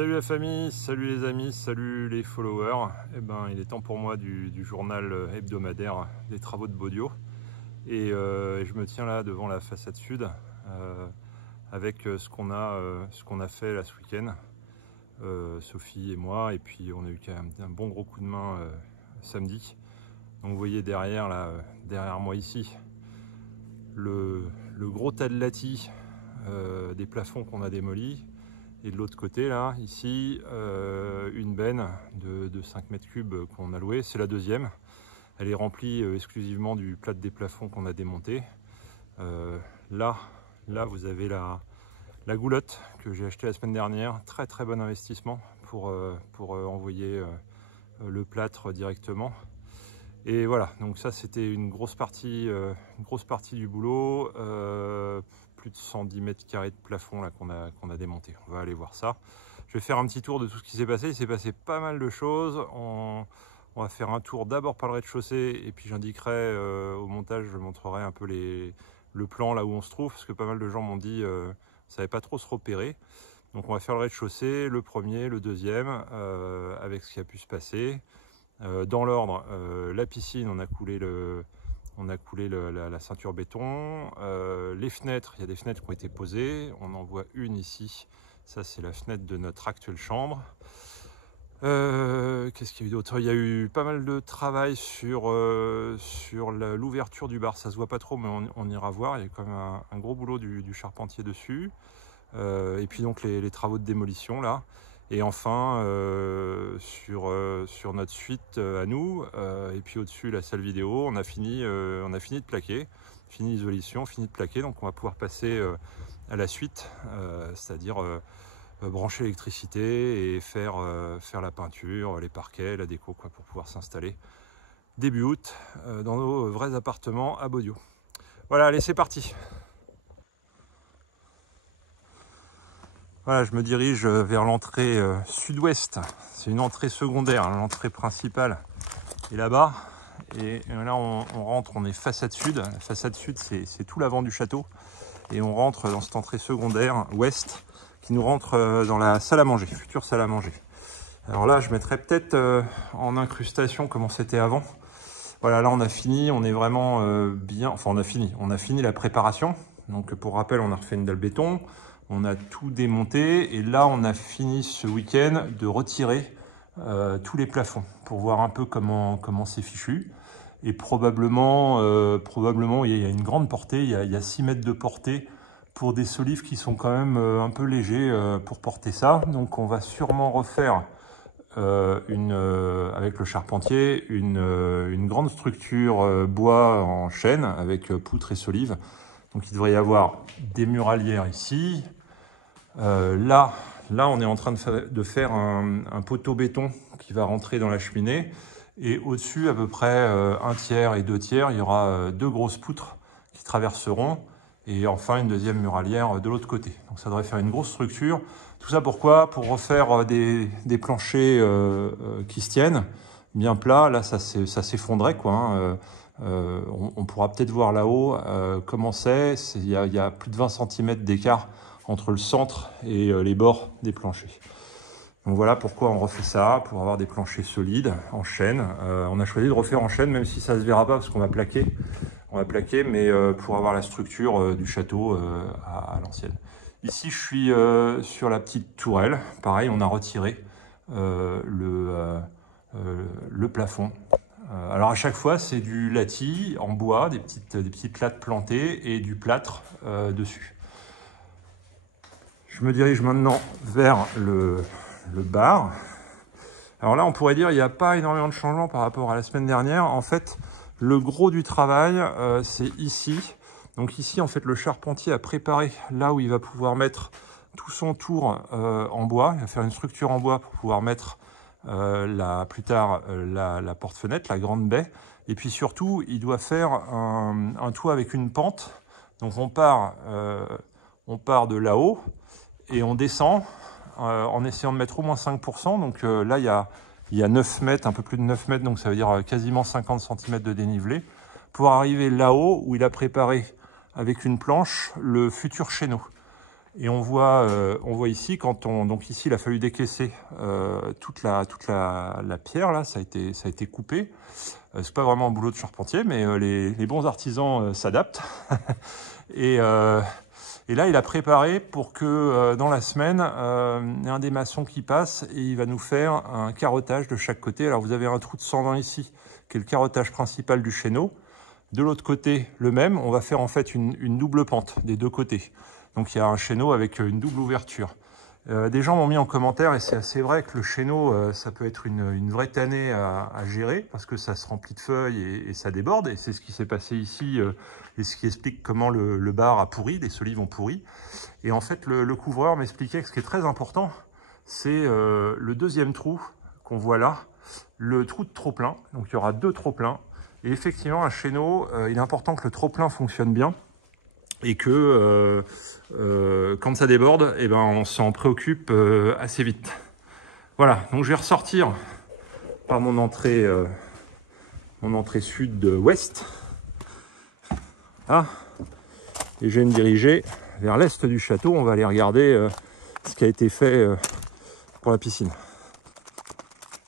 Salut la famille, salut les amis, salut les followers. Eh ben, il est temps pour moi du journal hebdomadaire des travaux de Baudio. Et je me tiens là devant la façade sud avec ce qu'on a fait là ce week-end, Sophie et moi. Et puis on a eu quand même un bon gros coup de main samedi. Donc vous voyez derrière, là, derrière moi ici, le gros tas de latis des plafonds qu'on a démolis. Et de l'autre côté, là, ici, une benne de 5 mètres cubes qu'on a louée. C'est la deuxième. Elle est remplie exclusivement du plâtre des plafonds qu'on a démonté. Là, vous avez la goulotte que j'ai achetée la semaine dernière. Très très bon investissement pour envoyer le plâtre directement. Et voilà, donc ça c'était une grosse partie du boulot. Plus de 110 mètres carrés de plafond là qu'on a démonté. On va aller voir ça. Je vais faire un petit tour de tout ce qui s'est passé. Il s'est passé pas mal de choses. On va faire un tour d'abord par le rez-de-chaussée et puis j'indiquerai au montage, je montrerai un peu le plan là où on se trouve parce que pas mal de gens m'ont dit ne savaient pas trop se repérer. Donc on va faire le rez-de-chaussée, le premier, le deuxième, avec ce qui a pu se passer. Dans l'ordre, la piscine, on a coulé la ceinture béton. Les fenêtres, il y a des fenêtres qui ont été posées. On en voit une ici. Ça, c'est la fenêtre de notre actuelle chambre. Qu'est-ce qu'il y a eu d'autre? Il y a eu pas mal de travail sur l'ouverture du bar. Ça se voit pas trop, mais on ira voir. Il y a quand même un gros boulot du charpentier dessus. Et puis donc les travaux de démolition là. Et enfin, sur notre suite à nous, et puis au-dessus la salle vidéo, on a fini de plaquer, fini l'isolation, fini de plaquer. Donc on va pouvoir passer à la suite, c'est-à-dire brancher l'électricité et faire la peinture, les parquets, la déco, quoi, pour pouvoir s'installer début août dans nos vrais appartements à Baudio. Voilà, allez, c'est parti. Voilà, je me dirige vers l'entrée sud-ouest. C'est une entrée secondaire, l'entrée principale est là-bas. Et là, on rentre, on est façade sud. La façade sud, c'est tout l'avant du château. Et on rentre dans cette entrée secondaire ouest qui nous rentre dans la salle à manger, future salle à manger. Alors là, je mettrai peut-être en incrustation comment c'était avant. Voilà, là, on a fini, on est vraiment bien. Enfin, on a fini la préparation. Donc, pour rappel, on a refait une dalle béton. On a tout démonté et là on a fini ce week-end de retirer tous les plafonds pour voir un peu comment c'est fichu. Et probablement il y a une grande portée, il y a 6 mètres de portée pour des solives qui sont quand même un peu légers pour porter ça. Donc on va sûrement refaire avec le charpentier une grande structure bois en chêne avec poutres et solives. Donc il devrait y avoir des muralières ici. Là, on est en train de faire un poteau béton qui va rentrer dans la cheminée. Et au-dessus, à peu près un tiers et 2 tiers, il y aura 2 grosses poutres qui traverseront. Et enfin, une deuxième muralière de l'autre côté. Donc ça devrait faire une grosse structure. Tout ça pourquoi? Pour refaire des planchers qui se tiennent bien plats. Là, ça s'effondrait, quoi, hein. On pourra peut-être voir là-haut comment c'est. Il y a plus de 20 cm d'écart entre le centre et les bords des planchers. Donc voilà pourquoi on refait ça, pour avoir des planchers solides en chêne. On a choisi de refaire en chêne, même si ça se verra pas parce qu'on va plaquer. Mais pour avoir la structure du château à l'ancienne. Ici, je suis sur la petite tourelle. Pareil, on a retiré le plafond. Alors à chaque fois, c'est du latis en bois, des petites lattes plantées et du plâtre dessus. Je me dirige maintenant vers le bar. Alors là, on pourrait dire qu'il n'y a pas énormément de changements par rapport à la semaine dernière. En fait, le gros du travail, c'est ici. Donc ici, en fait, le charpentier a préparé là où il va pouvoir mettre tout son tour en bois. Il va faire une structure en bois pour pouvoir mettre plus tard la porte-fenêtre, la grande baie. Et puis surtout, il doit faire un toit avec une pente. Donc on part de là-haut et on descend en essayant de mettre au moins 5%. Donc là, il y a 9 mètres, un peu plus de 9 mètres, donc ça veut dire quasiment 50 cm de dénivelé, pour arriver là-haut où il a préparé avec une planche le futur chéneau. Et on voit ici, donc ici il a fallu décaisser toute la pierre, là, ça a été coupé. C'est pas vraiment un boulot de charpentier, mais les bons artisans s'adaptent. Et là, il a préparé pour que dans la semaine, un des maçons qui passe et il va nous faire un carottage de chaque côté. Alors vous avez un trou de 120 ici, qui est le carottage principal du chéneau. De l'autre côté, le même. On va faire en fait une double pente des deux côtés. Donc il y a un chéneau avec une double ouverture. Des gens m'ont mis en commentaire, et c'est assez vrai, que le chéneau, ça peut être une vraie tannée à gérer, parce que ça se remplit de feuilles et ça déborde. Et c'est ce qui s'est passé ici, et ce qui explique comment le bar a pourri, les solives ont pourri. Et en fait, le couvreur m'expliquait que ce qui est très important, c'est le deuxième trou qu'on voit là, le trou de trop-plein. Donc il y aura 2 trop-pleins. Et effectivement, un chéneau, il est important que le trop-plein fonctionne bien. Et que quand ça déborde, eh ben, on s'en préoccupe assez vite. Voilà, donc je vais ressortir par mon entrée sud-ouest. Ah, et je vais me diriger vers l'est du château. On va aller regarder ce qui a été fait pour la piscine.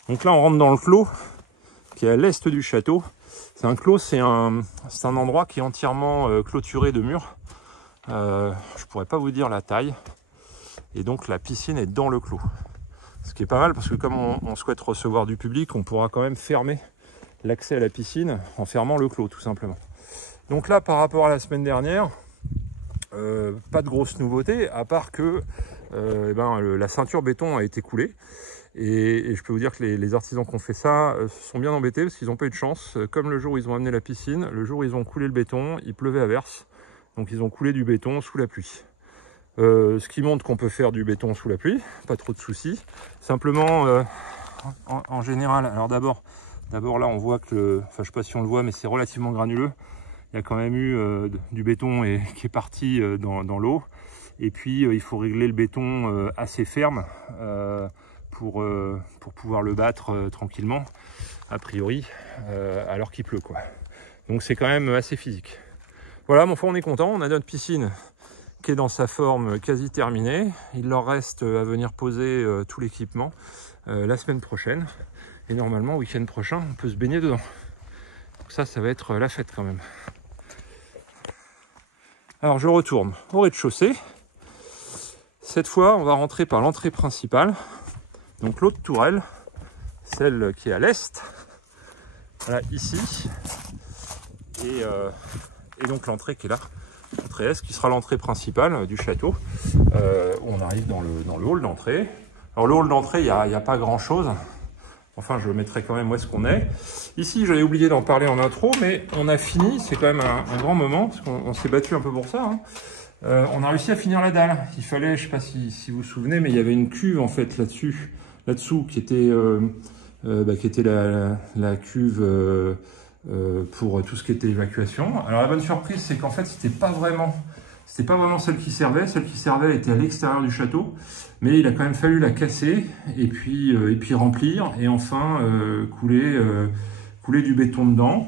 Donc là, on rentre dans le clos qui est à l'est du château. C'est un clos, c'est un endroit qui est entièrement clôturé de murs. Je pourrais pas vous dire la taille, et donc la piscine est dans le clos, ce qui est pas mal parce que comme on souhaite recevoir du public, on pourra quand même fermer l'accès à la piscine en fermant le clos tout simplement. Donc là, par rapport à la semaine dernière, pas de grosse nouveauté, à part que la ceinture béton a été coulée. Et je peux vous dire que les artisans qui ont fait ça se sont bien embêtés parce qu'ils n'ont pas eu de chance. Comme le jour où ils ont amené la piscine, le jour où ils ont coulé le béton, il pleuvait à verse. Donc ils ont coulé du béton sous la pluie. Ce qui montre qu'on peut faire du béton sous la pluie, pas trop de soucis. Simplement, en général, alors d'abord là on voit que, enfin je sais pas si on le voit, mais c'est relativement granuleux. Il y a quand même eu du béton qui est parti dans l'eau. Et puis il faut régler le béton assez ferme pour pouvoir le battre tranquillement, a priori, alors qu'il pleut quoi. Donc c'est quand même assez physique. Voilà, mon frère, on est content, on a notre piscine qui est dans sa forme quasi terminée. Il leur reste à venir poser tout l'équipement la semaine prochaine. Et normalement, week-end prochain, on peut se baigner dedans. Donc ça va être la fête quand même. Alors je retourne au rez-de-chaussée. Cette fois, on va rentrer par l'entrée principale. Donc l'autre tourelle, celle qui est à l'est. Voilà, ici. Et donc l'entrée qui est là, l'entrée est, qui sera l'entrée principale du château. On arrive dans le hall d'entrée. Alors le hall d'entrée, il n'y a pas grand chose. Enfin, je mettrai quand même où est-ce qu'on est. Ici, j'avais oublié d'en parler en intro, mais on a fini. C'est quand même un grand moment, parce qu'on s'est battu un peu pour ça. Hein. On a réussi à finir la dalle. Il fallait, je ne sais pas si vous vous souvenez, mais il y avait une cuve en fait là-dessous, qui était la cuve pour tout ce qui était évacuation. Alors la bonne surprise, c'est qu'en fait, c'était pas vraiment celle qui servait. Celle qui servait, elle était à l'extérieur du château, mais il a quand même fallu la casser et puis remplir et enfin couler du béton dedans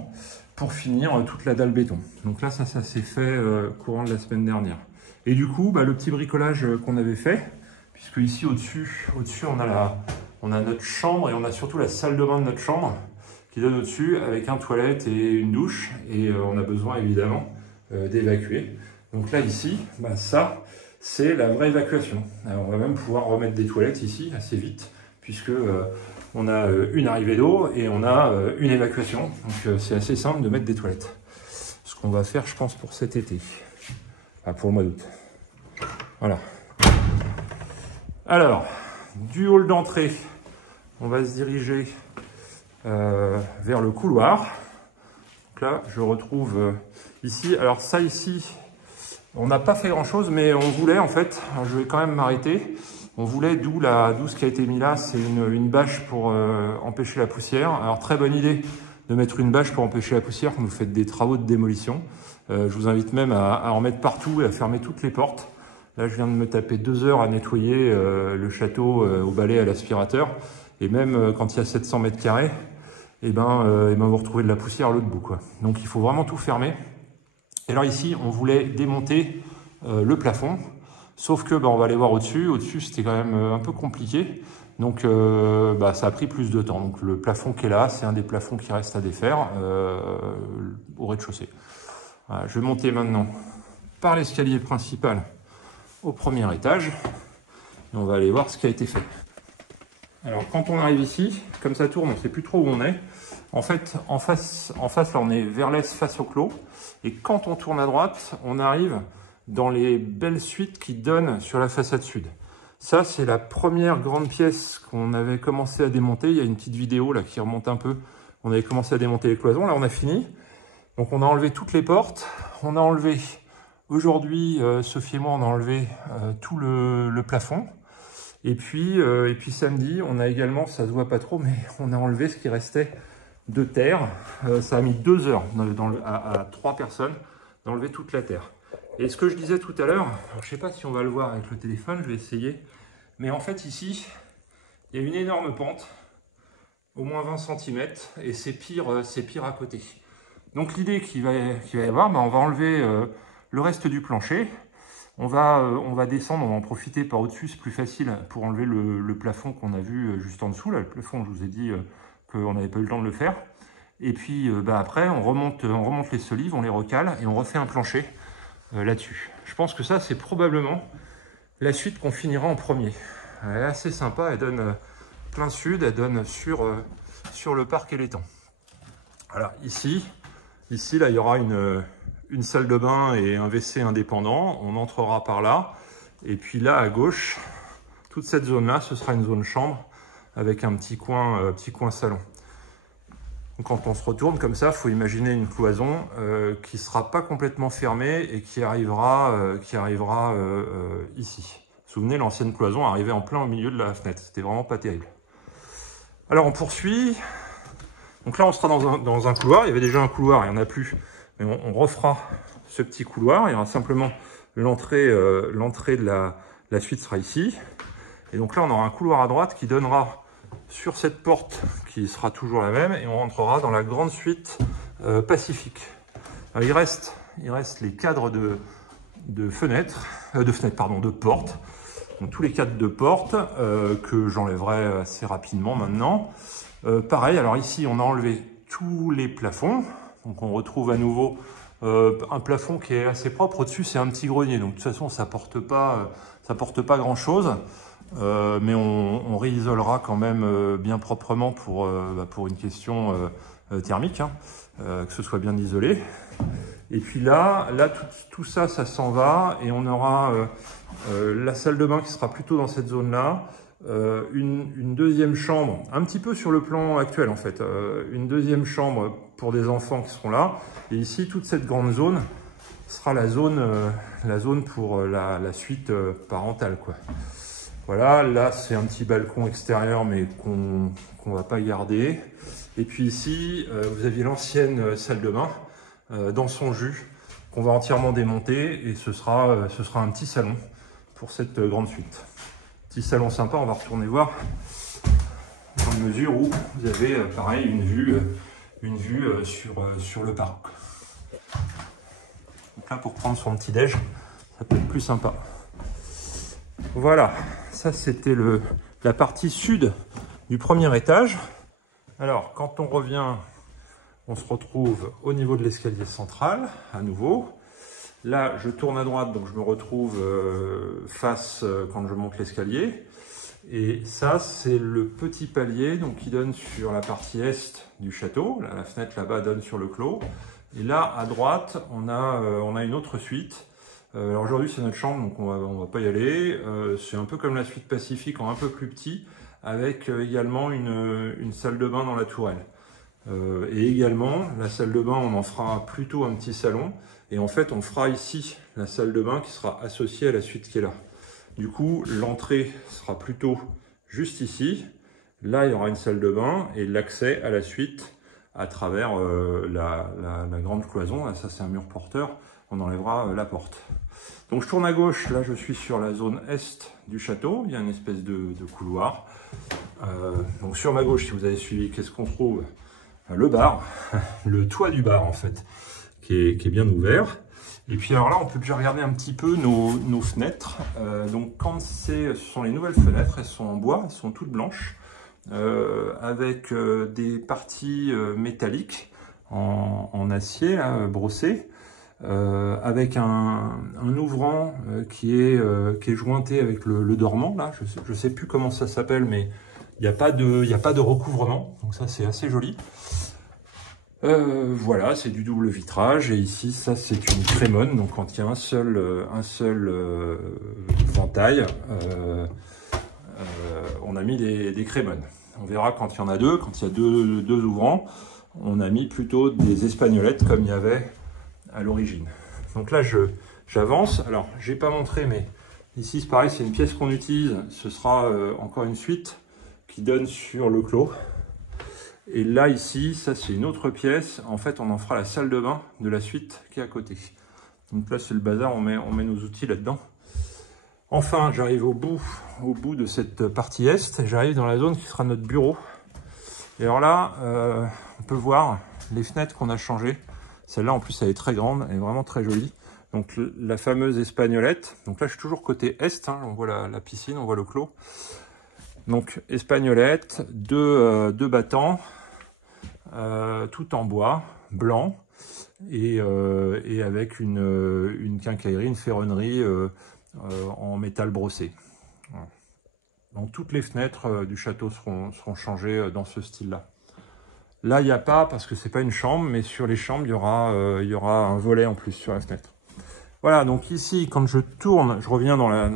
pour finir toute la dalle béton. Donc là, ça s'est fait courant de la semaine dernière. Et du coup, le petit bricolage qu'on avait fait, puisque ici au-dessus, on a notre chambre et on a surtout la salle de bain de notre chambre qui donne au-dessus avec un toilette et une douche, et on a besoin évidemment d'évacuer. Donc là ici, ça c'est la vraie évacuation. Alors, on va même pouvoir remettre des toilettes ici assez vite, puisque on a une arrivée d'eau et on a une évacuation. Donc c'est assez simple de mettre des toilettes. Ce qu'on va faire, je pense, pour cet été. Enfin, pour le mois d'août. Voilà. Alors, du hall d'entrée, on va se diriger vers le couloir. Donc là, je retrouve ici. Alors ça ici, on n'a pas fait grand chose, mais on voulait en fait, je vais quand même m'arrêter, on voulait, d'où ce qui a été mis là, c'est une bâche pour empêcher la poussière. Alors très bonne idée de mettre une bâche pour empêcher la poussière quand vous faites des travaux de démolition. Je vous invite même à en mettre partout et à fermer toutes les portes. Là, je viens de me taper 2 heures à nettoyer le château au balai à l'aspirateur. Et même quand il y a 700 mètres carrés, vous retrouvez de la poussière à l'autre bout, quoi. Donc il faut vraiment tout fermer. Et alors ici, on voulait démonter le plafond. Sauf que on va aller voir au-dessus. Au-dessus, c'était quand même un peu compliqué. Donc ça a pris plus de temps. Donc le plafond qui est là, c'est un des plafonds qui reste à défaire au rez-de-chaussée. Voilà, je vais monter maintenant par l'escalier principal au premier étage. Et on va aller voir ce qui a été fait. Alors quand on arrive ici, comme ça tourne, on ne sait plus trop où on est. En fait, en face là, on est vers l'est face au clos. Et quand on tourne à droite, on arrive dans les belles suites qui donnent sur la façade sud. Ça, c'est la première grande pièce qu'on avait commencé à démonter. Il y a une petite vidéo là qui remonte un peu. On avait commencé à démonter les cloisons. Là, on a fini. Donc, on a enlevé toutes les portes. On a enlevé, aujourd'hui, Sophie et moi, on a enlevé tout le plafond. Et puis samedi, on a également, ça se voit pas trop, mais on a enlevé ce qui restait de terre. Ça a mis 2 heures à 3 personnes d'enlever toute la terre. Et ce que je disais tout à l'heure, je ne sais pas si on va le voir avec le téléphone, je vais essayer. Mais en fait ici, il y a une énorme pente, au moins 20 cm, et c'est pire à côté. Donc l'idée qu'il va y avoir, on va enlever le reste du plancher. On va descendre, on va en profiter par au-dessus, c'est plus facile pour enlever le plafond qu'on a vu juste en dessous. Là, le plafond, je vous ai dit qu'on n'avait pas eu le temps de le faire. Et puis après, on remonte les solives, on les recale et on refait un plancher là-dessus. Je pense que ça, c'est probablement la suite qu'on finira en premier. Elle est assez sympa, elle donne plein sud, elle donne sur le parc et l'étang. Voilà, ici là, il y aura une salle de bain et un WC indépendant. On entrera par là. Et puis là, à gauche, toute cette zone-là, ce sera une zone chambre avec un petit coin salon. Donc, quand on se retourne comme ça, il faut imaginer une cloison qui ne sera pas complètement fermée et qui arrivera ici. Vous vous souvenez, l'ancienne cloison arrivait en plein au milieu de la fenêtre. C'était vraiment pas terrible. Alors, on poursuit. Donc là, on sera dans un couloir. Il y avait déjà un couloir, il n'y en a plus. Mais on refera ce petit couloir. Il y aura simplement l'entrée de la suite sera ici. Et donc là, on aura un couloir à droite qui donnera sur cette porte qui sera toujours la même. Et on rentrera dans la grande suite Pacifique. Alors, il reste les cadres de portes. Donc tous les cadres de porte que j'enlèverai assez rapidement maintenant. Pareil, alors ici, on a enlevé tous les plafonds. Donc on retrouve à nouveau un plafond qui est assez propre. Au-dessus, c'est un petit grenier. Donc de toute façon, ça porte pas grand-chose. Mais on réisolera quand même bien proprement pour une question thermique, hein, que ce soit bien isolé. Et puis là tout ça s'en va. Et on aura la salle de bain qui sera plutôt dans cette zone-là. Une deuxième chambre, un petit peu sur le plan actuel en fait, une deuxième chambre pour des enfants qui seront là. Et ici, toute cette grande zone sera la zone pour la suite parentale, quoi. Voilà, là c'est un petit balcon extérieur mais qu'on va pas garder. Et puis ici, vous aviez l'ancienne salle de bain dans son jus qu'on va entièrement démonter et ce sera un petit salon pour cette grande suite. Petit salon sympa, on va retourner voir dans la mesure où vous avez pareil une vue sur le parc. Donc là, pour prendre son petit déj, ça peut être plus sympa. Voilà, ça c'était la partie sud du premier étage. Alors quand on revient, on se retrouve au niveau de l'escalier central à nouveau. Là, je tourne à droite, donc je me retrouve face quand je monte l'escalier. Et ça, c'est le petit palier donc, qui donne sur la partie est du château. Là, la fenêtre là-bas donne sur le clos. Et là, à droite, on a une autre suite. Alors aujourd'hui, c'est notre chambre, donc on va pas y aller. C'est un peu comme la suite Pacifique, en un peu plus petit, avec également une salle de bain dans la tourelle. Et également, la salle de bain, on en fera plutôt un petit salon. Et en fait, on fera ici la salle de bain qui sera associée à la suite qui est là. Du coup, l'entrée sera plutôt juste ici. Là, il y aura une salle de bain et l'accès à la suite à travers la grande cloison. Là, ça, c'est un mur porteur. On enlèvera la porte. Donc, je tourne à gauche. Là, je suis sur la zone est du château. Il y a une espèce de couloir. Donc, sur ma gauche, si vous avez suivi, qu'est-ce qu'on trouve? Le bar, le toit du bar, en fait, qui est bien ouvert. Et puis alors là, on peut déjà regarder un petit peu nos fenêtres. Donc quand ce sont les nouvelles fenêtres, elles sont en bois, elles sont toutes blanches, avec des parties métalliques en acier là, brossé, avec un ouvrant qui est jointé avec le dormant. Là, je sais plus comment ça s'appelle, mais il n'y a pas de recouvrement, donc ça c'est assez joli. Voilà, c'est du double vitrage, et ici ça c'est une crémone, donc quand il y a un seul ventail, on a mis des crémones. On verra quand il y en a deux, quand il y a deux ouvrants, on a mis plutôt des espagnolettes comme il y avait à l'origine. Donc là j'avance, alors j'ai pas montré, mais ici c'est pareil, c'est une pièce qu'on utilise, ce sera encore une suite qui donne sur le clos. Et là, ici, ça c'est une autre pièce. En fait, on en fera la salle de bain de la suite qui est à côté. Donc là, c'est le bazar, on met nos outils là-dedans. Enfin, j'arrive au bout de cette partie est. J'arrive dans la zone qui sera notre bureau. Et alors là, on peut voir les fenêtres qu'on a changées. Celle-là, en plus, elle est très grande, elle est vraiment très jolie. Donc la fameuse espagnolette. Donc là, je suis toujours côté est. Hein. On voit la piscine, on voit le clos. Donc espagnolette, deux battants, tout en bois, blanc, et avec une quincaillerie, une ferronnerie en métal brossé. Voilà. Donc toutes les fenêtres du château seront changées dans ce style-là. Là, il n'y a pas, parce que c'est pas une chambre, mais sur les chambres, il y aura un volet en plus sur la fenêtre. Voilà, donc ici, quand je tourne, je reviens dans la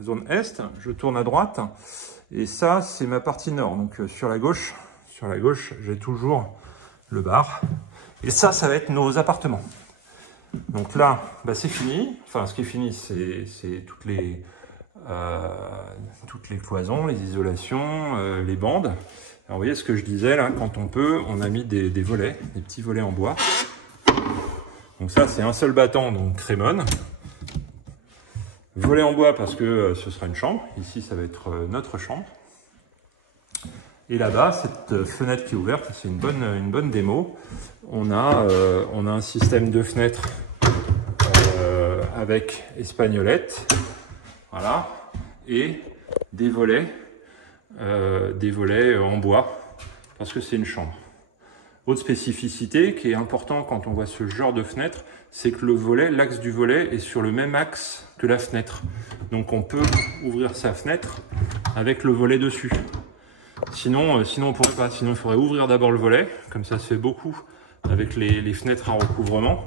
zone est, je tourne à droite, et ça, c'est ma partie nord. Donc sur la gauche, j'ai toujours le bar. Et ça va être nos appartements. Donc là, bah, c'est fini. Enfin, ce qui est fini, c'est toutes les cloisons, les isolations, les bandes. Alors, vous voyez ce que je disais, là, quand on peut, on a mis des volets, des petits volets en bois. Donc ça, c'est un seul battant, donc crémone. Volet en bois parce que ce sera une chambre. Ici, ça va être notre chambre. Et là-bas, cette fenêtre qui est ouverte, c'est une bonne démo. On a un système de fenêtres avec espagnolette, voilà, et des volets en bois parce que c'est une chambre. Autre spécificité qui est important quand on voit ce genre de fenêtre, c'est que l'axe du volet est sur le même axe que la fenêtre. Donc on peut ouvrir sa fenêtre avec le volet dessus. Sinon on pourrait pas. Sinon il faudrait ouvrir d'abord le volet, comme ça se fait beaucoup avec les fenêtres à recouvrement,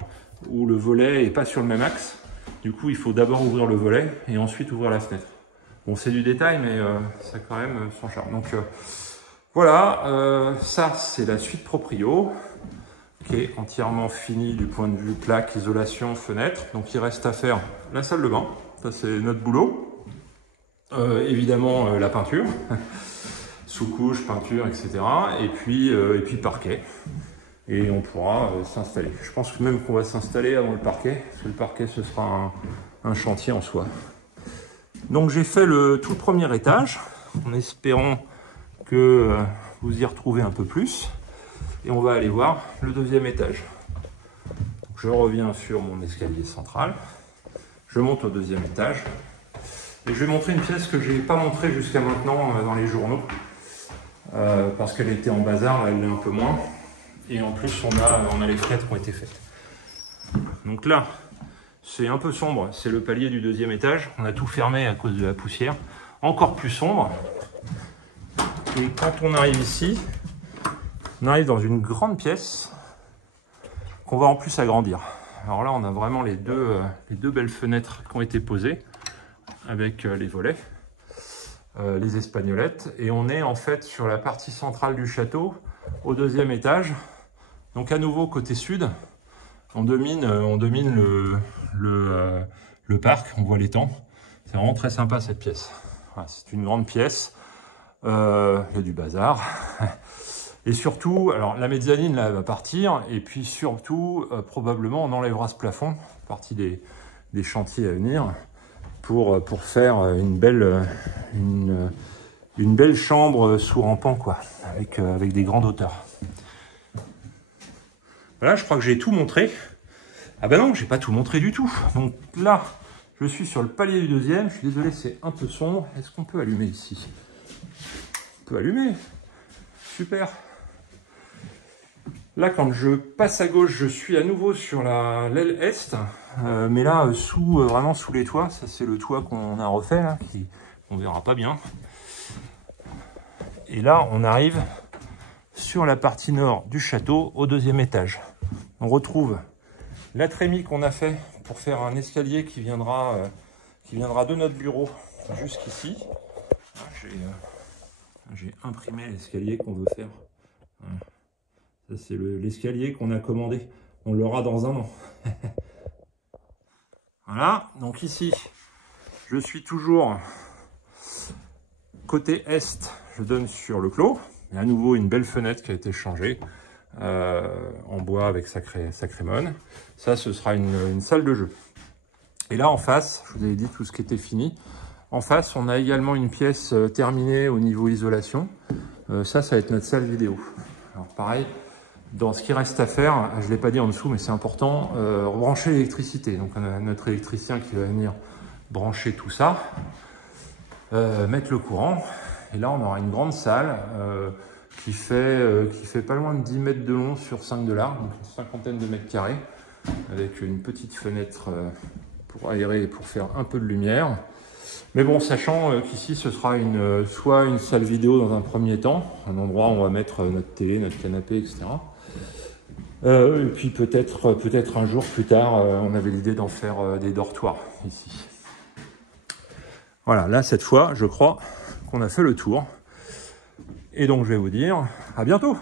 où le volet est pas sur le même axe. Du coup il faut d'abord ouvrir le volet et ensuite ouvrir la fenêtre. Bon, c'est du détail, mais ça a quand même son charme. Donc voilà, ça c'est la suite proprio qui est entièrement finie du point de vue plaque, isolation, fenêtre. Donc il reste à faire la salle de bain, ça c'est notre boulot. Évidemment la peinture, sous-couche, peinture, etc. Et puis parquet. Et on pourra s'installer. Je pense que même qu'on va s'installer avant le parquet, parce que le parquet ce sera un chantier en soi. Donc j'ai fait tout le premier étage, en espérant que vous y retrouvez un peu plus. Et on va aller voir le deuxième étage. Donc, je reviens sur mon escalier central. Je monte au deuxième étage. Et je vais montrer une pièce que je n'ai pas montrée jusqu'à maintenant dans les journaux. Parce qu'elle était en bazar, là elle l'est un peu moins. Et en plus on a les fenêtres qui ont été faites. Donc là, c'est un peu sombre, c'est le palier du deuxième étage. On a tout fermé à cause de la poussière. Encore plus sombre. Et quand on arrive ici, on arrive dans une grande pièce qu'on va en plus agrandir. Alors là, on a vraiment les deux belles fenêtres qui ont été posées avec les volets, les espagnolettes. Et on est en fait sur la partie centrale du château, au deuxième étage. Donc à nouveau, côté sud, on domine le parc, on voit l'étang. C'est vraiment très sympa cette pièce. Voilà, c'est une grande pièce. Il y a du bazar. Et surtout, alors la mezzanine là, elle va partir, et puis surtout, probablement on enlèvera ce plafond, partie des chantiers à venir, pour faire une belle chambre sous rampant, quoi, avec des grandes hauteurs. Voilà, je crois que j'ai tout montré. Ah ben non, j'ai pas tout montré du tout. Donc là, je suis sur le palier du deuxième. Je suis désolé, c'est un peu sombre. Est-ce qu'on peut allumer ici? On peut allumer. Super. Là, quand je passe à gauche, je suis à nouveau sur l'aile est. Mais là, vraiment sous les toits. Ça, c'est le toit qu'on a refait, là, on verra pas bien. Et là, on arrive sur la partie nord du château, au deuxième étage. On retrouve la trémie qu'on a fait pour faire un escalier qui viendra de notre bureau jusqu'ici. J'ai imprimé l'escalier qu'on veut faire. Voilà. Ça, c'est l'escalier qu'on a commandé. On l'aura dans un an. Voilà, donc ici, je suis toujours côté est, je donne sur le clos. Il y a à nouveau une belle fenêtre qui a été changée en bois avec sa crémone. Ça, ce sera une salle de jeu. Et là, en face, je vous avais dit tout ce qui était fini. En face, on a également une pièce terminée au niveau isolation. Ça va être notre salle vidéo. Alors pareil, dans ce qui reste à faire, je ne l'ai pas dit en dessous, mais c'est important, rebrancher l'électricité. Donc on a notre électricien qui va venir brancher tout ça, mettre le courant. Et là, on aura une grande salle qui fait pas loin de 10 mètres de long sur 5 de large, donc une cinquantaine de mètres carrés, avec une petite fenêtre pour aérer et pour faire un peu de lumière. Mais bon, sachant qu'ici, ce sera soit une salle vidéo dans un premier temps, un endroit où on va mettre notre télé, notre canapé, etc. Et puis peut-être un jour plus tard, on avait l'idée d'en faire des dortoirs ici. Voilà, là, cette fois, je crois qu'on a fait le tour. Et donc, je vais vous dire à bientôt.